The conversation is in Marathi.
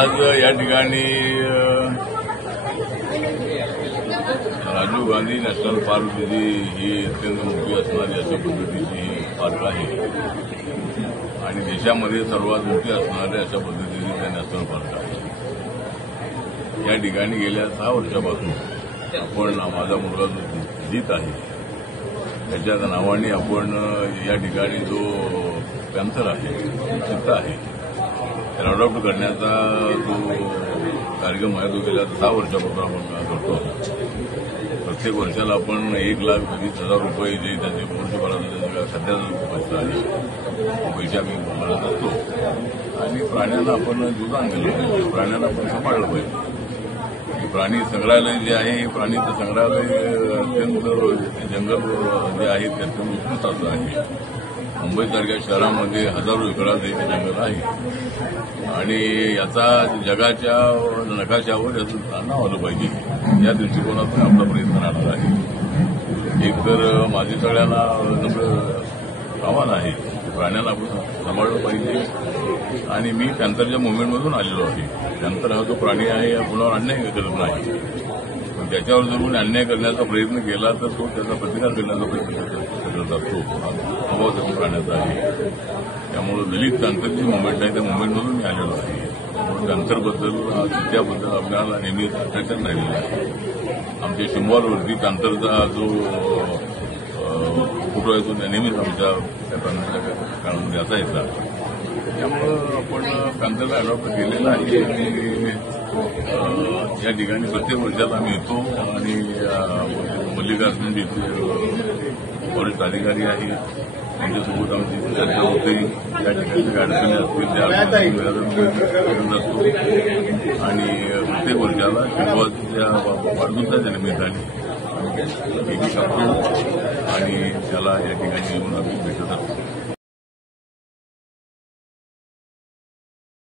आज या ठिकाणी राजीव गांधी नॅशनल पार्क ही अत्यंत मोठी असणारी अशा पद्धतीची ही पार्क आहे आणि देशामध्ये सर्वात मोठी असणारी अशा पद्धतीची त्या नॅशनल पार्क आहे. या ठिकाणी गेल्या 6 वर्षापासून आपण माझा मुलगा जो जित आहे त्याच्या नावाने आपण या ठिकाणी जो पॅन्थर आहे चित्ता आहे त्याला अडॉप्ट करण्याचा जो कार्यक्रम आहे तो गेल्या 6 वर्षापासून आपण करतो. प्रत्येक वर्षाला आपण 1,20,000 रुपये जे त्यांचे वर्षभराचा सध्याचा पैसा आहे पैसे आम्ही भरत असतो आणि प्राण्यांना आपण जुदान दिलं पाहिजे, प्राण्यांना आपण सांभाळलं पाहिजे. प्राणी संग्रहालय जे आहे हे प्राणीचं संग्रहालय अत्यंत जंगल जे आहे ते अत्यंत उत्कृष्टाचं आहे. मुंबईसारख्या शहरामध्ये हजारो एकरात हे जंगल आहे आणि याचा जगाच्या नकाशावर याचं नाव आलं पाहिजे या दृष्टिकोनातून आपला प्रयत्न राहणार आहे. एक तर माझे सगळ्यांना नम्र आव्हान आहे की प्राण्यांना आपण सांभाळलं पाहिजे आणि मी पॅन्थरच्या मुव्हमेंटमधून आलेलो आहे. पॅन्थर हा जो प्राणी आहे या कुणावर अन्याय करत नाही, पण त्याच्यावर जर कोणी अन्याय करण्याचा प्रयत्न केला तर तो त्याचा प्रतिकार करण्याचा प्रयत्न करत असतो. स्वभाव त्याचा प्राण्याचा आहे. त्यामुळे दलित पॅन्थरची मुव्हमेंट आहे त्या मुव्हमेंटमधून मी आलेलो आहे. त्यामुळे पॅन्थरबद्दल चित्त्याबद्दल आपल्याला नेहमीच अट्रॅक्शन राहिलेलं आहे. आमच्या शिंबॉलवरती पॅन्थरचा जो फोटो आहे तो नेहमीच आमच्या त्या पॅन्थरच्या काळामध्ये असायचा. त्यामुळं आपण पॅन्थरला अडॉप्ट केलेला आहे आणि या ठिकाणी प्रत्येक वर्षाला आम्ही येतो आणि मल्लिकार्जुन जिथे वरिष्ठ अधिकारी आहेत त्यांच्यासोबत आमची चर्चा होते. या ठिकाणी अडचणी असतील त्या करत असतो आणि प्रत्येक वर्षाला शिंबॉलच्या वाढदिवसाच्या निमित्ताने आम्ही करतो आणि त्याला या ठिकाणी येऊन आम्ही भेटत असतो.